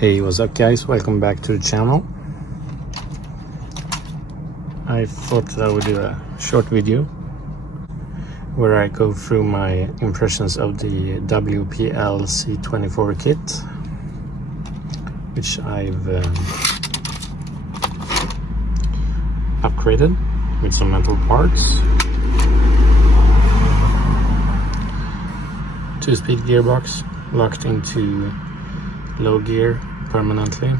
Hey, what's up guys, welcome back to the channel. I thought that I would do a short video where I go through my impressions of the WPL c24 kit, which I've upgraded with some metal parts, 2-speed gearbox locked into low gear permanently,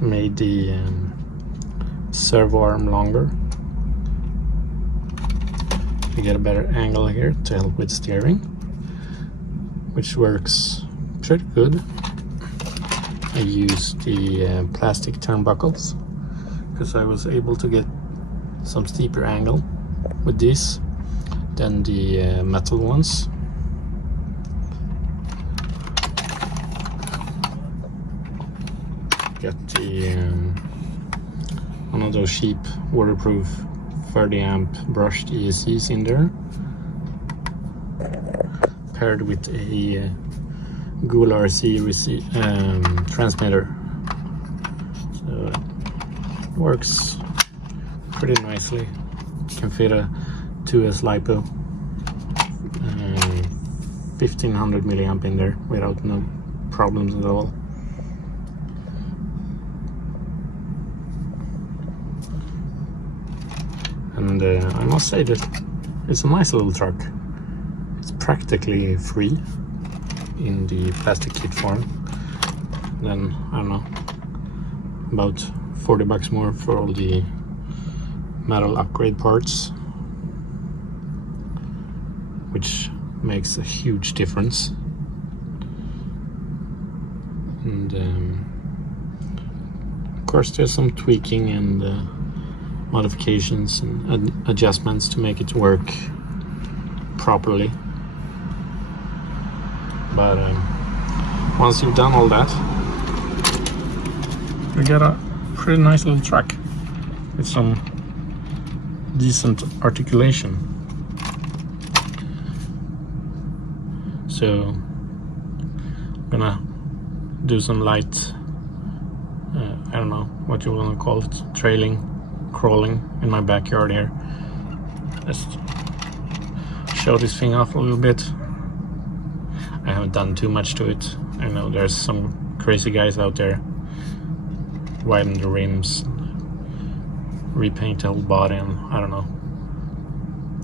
made the servo arm longer to get a better angle here to help with steering, which works pretty good. I used the plastic turnbuckles because I was able to get some steeper angle with these than the metal ones. Got the one of those cheap waterproof 30 amp brushed ESCs in there, paired with a Goul RC transmitter, so it works pretty nicely. You can fit a 2S LiPo 1500 milliamp in there without no problems at all. And I must say that it's a nice little truck. It's practically free in the plastic kit form. Then I don't know, about 40 bucks more for all the metal upgrade parts, which makes a huge difference. And of course there's some tweaking and modifications and adjustments to make it work properly, but once you've done all that, you get a pretty nice little truck with some decent articulation. So I'm gonna do some light, I don't know what you want to call it, crawling in my backyard here. Just show this thing off a little bit. I haven't done too much to it. I know there's some crazy guys out there widen the rims, repaint the whole body, and I don't know,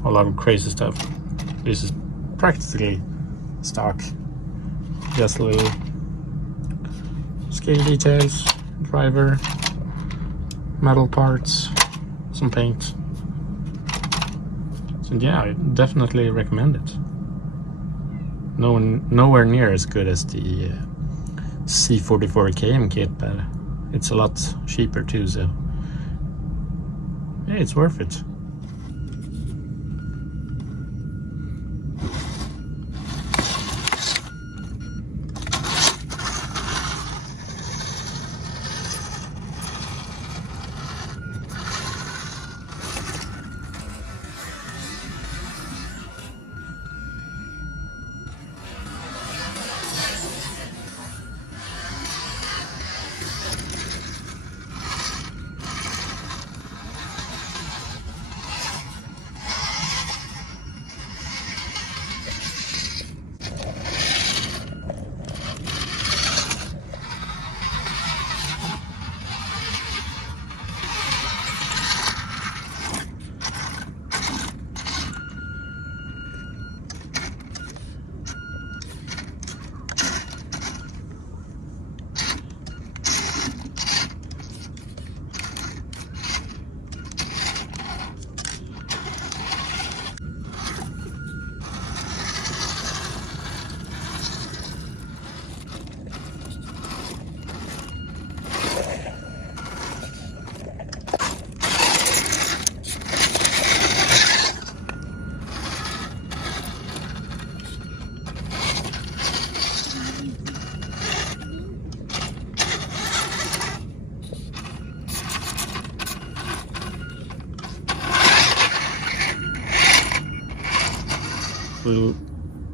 a lot of crazy stuff. This is practically stock, just little scale details, driver, metal parts, some paint. So yeah, I definitely recommend it. Nowhere near as good as the c24k kit, but it's a lot cheaper too, so yeah, it's worth it.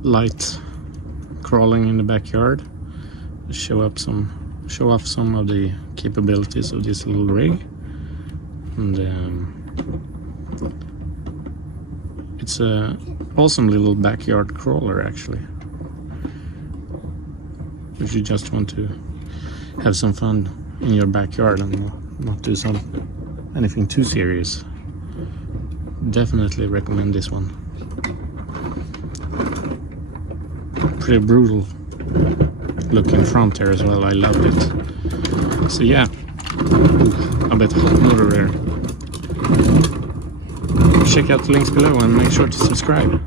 light crawling in the backyard. Show off some of the capabilities of this little rig, and it's a awesome little backyard crawler actually. If you just want to have some fun in your backyard and not do anything too serious, definitely recommend this one. Pretty brutal looking front here as well. I loved it. So yeah, a bit hot motor there. Check out the links below and make sure to subscribe.